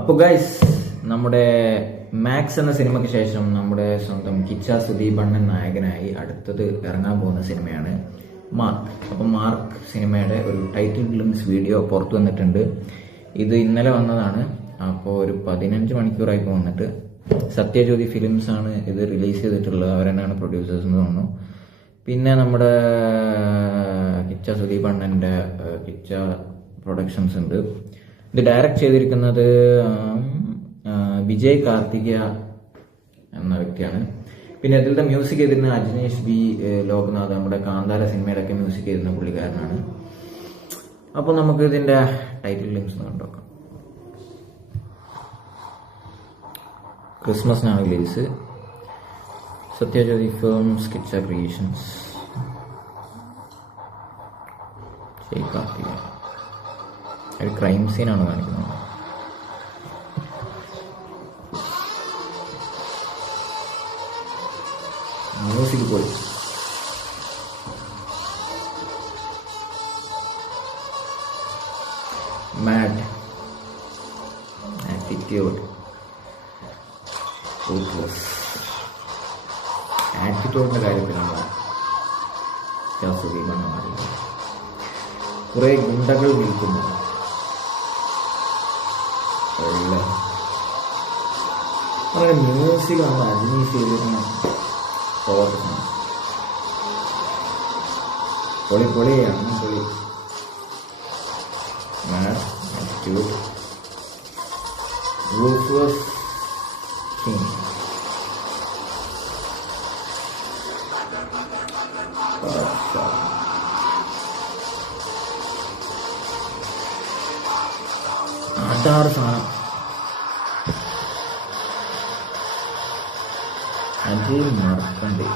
അപ്പോൾ ഗൈസ്, നമ്മുടെ മാക്സ് എന്ന സിനിമയ്ക്ക് ശേഷം നമ്മുടെ സ്വന്തം കിച്ച സുദീപ് അണ്ണൻ നായകനായി അടുത്തത് ഇറങ്ങാൻ പോകുന്ന സിനിമയാണ് മാർക്ക്. അപ്പം മാർക്ക് സിനിമയുടെ ഒരു ടൈറ്റിൽ ഗ്ലിംസ് വീഡിയോ പുറത്തു വന്നിട്ടുണ്ട്. ഇത് ഇന്നലെ വന്നതാണ്. അപ്പോൾ ഒരു 15 മണിക്കൂറായിപ്പോൾ വന്നിട്ട്. സത്യജ്യോതി ഫിലിംസ് ആണ് ഇത് റിലീസ് ചെയ്തിട്ടുള്ളത്. അവരെന്നാണ് പ്രൊഡ്യൂസേഴ്സ് എന്ന് തോന്നുന്നു. പിന്നെ നമ്മുടെ കിച്ച സുദീപ് അണ്ണൻ്റെ കിച്ച പ്രൊഡക്ഷൻസ് ഉണ്ട്. ഇത് ഡയറക്റ്റ് ചെയ്തിരിക്കുന്നത് വിജയ് കാർത്തികേയ എന്ന വ്യക്തിയാണ്. പിന്നെ ഇതിലത്തെ മ്യൂസിക് ചെയ്തിരുന്ന അജ്നേഷ് ബി ലോക്നാഥ്, നമ്മുടെ കാന്താര സിനിമയുടെ ഒക്കെ മ്യൂസിക് ചെയ്തിരുന്ന പുള്ളിക്കാരനാണ്. അപ്പോൾ നമുക്ക് ഇതിൻ്റെ ടൈറ്റിൽ ലിങ്ക്സ് കണ്ടോക്കാം. ക്രിസ്മസിനാണ് release. Sathyajyothi films, Kiccha creations, Vijay Karthikeya. ഒരു ക്രൈം സീനാണ് കാണിക്കുന്നത്. മ്യൂസിക് പോയി. മാഡ് ആറ്റിറ്റ്യൂഡ്, ആറ്റിറ്റ്യൂഡിൻ്റെ കാര്യത്തിലാണ് അറിയുന്നത്. കുറേ ഗുണ്ടകൾ നിൽക്കുന്നു. അങ്ങനെ മ്യൂസിക് ആണ് അജ്നീഷ് ചെയ്തിരുന്ന പൊളി പൊളിയാണ്. പൊളി ആറ്റിറ്റ്യൂഡ്, റൂത്ത്ലെസ് കിങ്, അതാറ് സാധനം. അജയ് മറക്കണ്ടേ.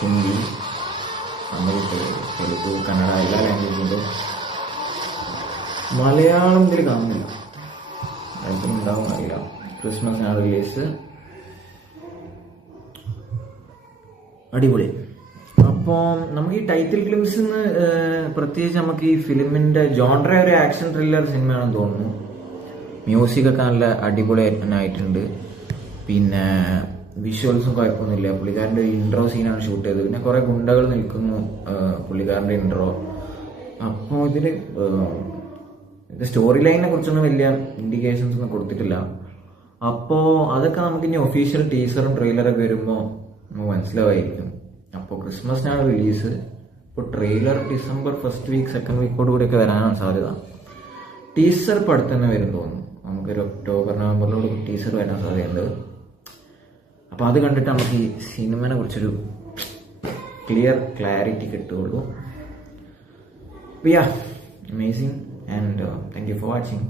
ഹിന്ദി, തമിഴ്, തെലുഗു, കന്നഡ എല്ലാ ലാംഗ്വേജിലും. മലയാളം ഇതിൽ കാണുന്നില്ല. ഉണ്ടാവും അറിയില്ല. ക്രിസ്മസിനാണ് റിലീസ്. അടിപൊളി. അപ്പോൾ നമുക്ക് ഈ ടൈറ്റിൽ ഗ്ലിംസ് പ്രത്യേകിച്ച് നമുക്ക് ഈ ഫിലിമിന്റെ ജോൺറ ഒരു ആക്ഷൻ ത്രില്ലർ സിനിമയാണെന്ന് തോന്നുന്നു. മ്യൂസിക് ഒക്കെ നല്ല അടിപൊളിയായിട്ടുണ്ട്. പിന്നെ വിഷ്വൽസും കുഴപ്പമൊന്നുമില്ല. പുള്ളിക്കാരൻ്റെ ഒരു ഇൻട്രോ സീനാണ് ഷൂട്ട് ചെയ്തത്. പിന്നെ കുറേ ഗുണ്ടകൾ നിൽക്കുന്നു പുള്ളിക്കാരൻ്റെ ഇൻട്രോ. അപ്പോൾ ഇത് സ്റ്റോറി ലൈനിനെ കുറിച്ചൊന്നും വലിയ ഇൻഡിക്കേഷൻസ് ഒന്നും കൊടുത്തിട്ടില്ല. അപ്പോൾ അതൊക്കെ നമുക്ക് ഇനി ഒഫീഷ്യൽ ടീസറും ട്രെയിലറൊക്കെ വരുമ്പോൾ നമുക്ക് മനസ്സിലാവായിരിക്കും. അപ്പോൾ ക്രിസ്മസിനാണ് റിലീസ്. ഇപ്പോൾ trailer December first week, second വീക്കോട് കൂടിയൊക്കെ വരാനാണ് സാധ്യത. ടീസർ ഇപ്പോൾ അടുത്ത് തന്നെ വരും തോന്നുന്നു. നമുക്കൊരു ഒക്ടോബർ നവംബറിലൂടെ ടീസർ വരാൻ സാധ്യതയുണ്ട്. അപ്പോൾ അത് കണ്ടിട്ട് നമുക്ക് ഈ സിനിമനെ കുറിച്ചൊരു ക്ലാരിറ്റി കിട്ടുകയുള്ളൂ. യാ, amazing, and thank you for watching.